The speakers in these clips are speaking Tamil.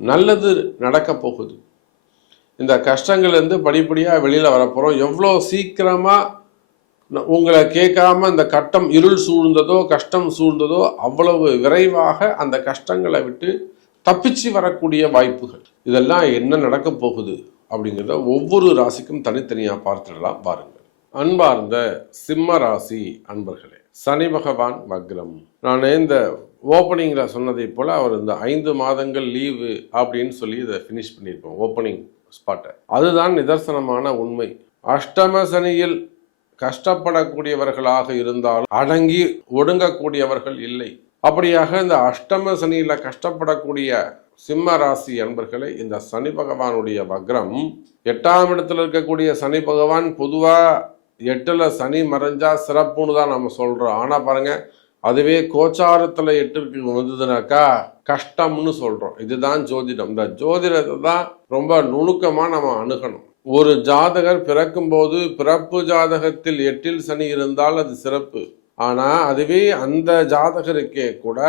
நல்லது நடக்கப் போகுது. இந்த கஷ்டங்கள்லேருந்து படிப்படியாக வெளியில் வரப்போகிறோம் எவ்வளோ சீக்கிரமாக உங்களை கேட்காம இந்த கட்டம் இருள் சூழ்ந்ததோ கஷ்டம் சூழ்ந்ததோ அவ்வளவு விரைவாக அந்த கஷ்டங்களை விட்டு தப்பிச்சு வரக்கூடிய வாய்ப்புகள். இதெல்லாம் என்ன நடக்க போகுது அப்படிங்கிறத ஒவ்வொரு ராசிக்கும் தனித்தனியாக பார்த்துடலாம். பாருங்கள் அன்பார்ந்த சிம்ம ராசி அன்பர்களே சனி பகவான் வக்ரம். நான் இந்த ஓப்பனிங்கில் சொன்னதை போல் அவர் இந்த ஐந்து மாதங்கள் லீவு அப்படின்னு சொல்லி இதை ஃபினிஷ் பண்ணியிருப்போம் ஓப்பனிங் ஸ்பாட்டை அதுதான் நிதர்சனமான உண்மை. அஷ்டம சனியில் கஷ்டப்படக்கூடியவர்களாக இருந்தாலும் அடங்கி ஒடுங்கக்கூடியவர்கள் இல்லை. அப்படியாக இந்த அஷ்டம சனியில் கஷ்டப்படக்கூடிய சிம்ம ராசி அன்பர்களை இந்த சனி பகவானுடைய வக்ரம் எட்டாம் இடத்துல இருக்கக்கூடிய சனி பகவான் பொதுவாக எட்டில் சனி மறைஞ்சா சிறப்புன்னு தான் நம்ம சொல்கிறோம் ஆனால் பாருங்கள் அதுவே கோச்சாரத்தில் எட்டு வந்ததுனாக்கா கஷ்டம்னு சொல்கிறோம் இதுதான் ஜோதிடம். இந்த ஜோதிடத்தை தான் ரொம்ப நுணுக்கமாக நம்ம அணுகணும். ஒரு ஜாதகர் பிறக்கும்போது பிறப்பு ஜாதகத்தில் எட்டில் சனி இருந்தால் அது சிறப்பு. ஆனால் அதுவே அந்த ஜாதகருக்கே கூட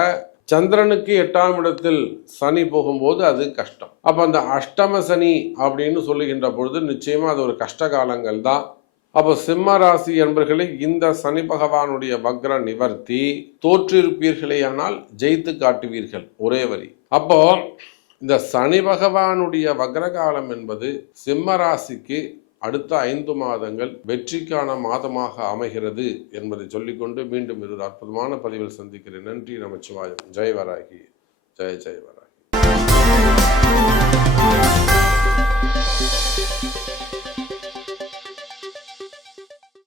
சந்திரனுக்கு எட்டாம் இடத்தில் சனி போகும்போது அது கஷ்டம். அப்போ அந்த அஷ்டம சனி அப்படின்னு சொல்லுகின்ற பொழுது நிச்சயமாக அது ஒரு கஷ்ட காலங்கள் தான் அப்போ சிம்ம ராசி என்பர்களே இந்த சனி பகவானுடைய வக்ர நிவர்த்தி. தோற்றிருப்பீர்களேயானால் ஜெயித்து காட்டுவீர்கள். ஒரே வரி. அப்போ இந்த சனி பகவானுடைய வக்ர காலம் என்பது சிம்ம ராசிக்கு அடுத்த ஐந்து மாதங்கள் வெற்றிக்கான மாதமாக அமைகிறது என்பதை சொல்லிக்கொண்டு மீண்டும் ஒரு அற்புதமான பதிவில் சந்திக்கிறேன். நன்றி நமச்சிவாயம். ஜெயவராகி. ஜெய ஜெயவராகி.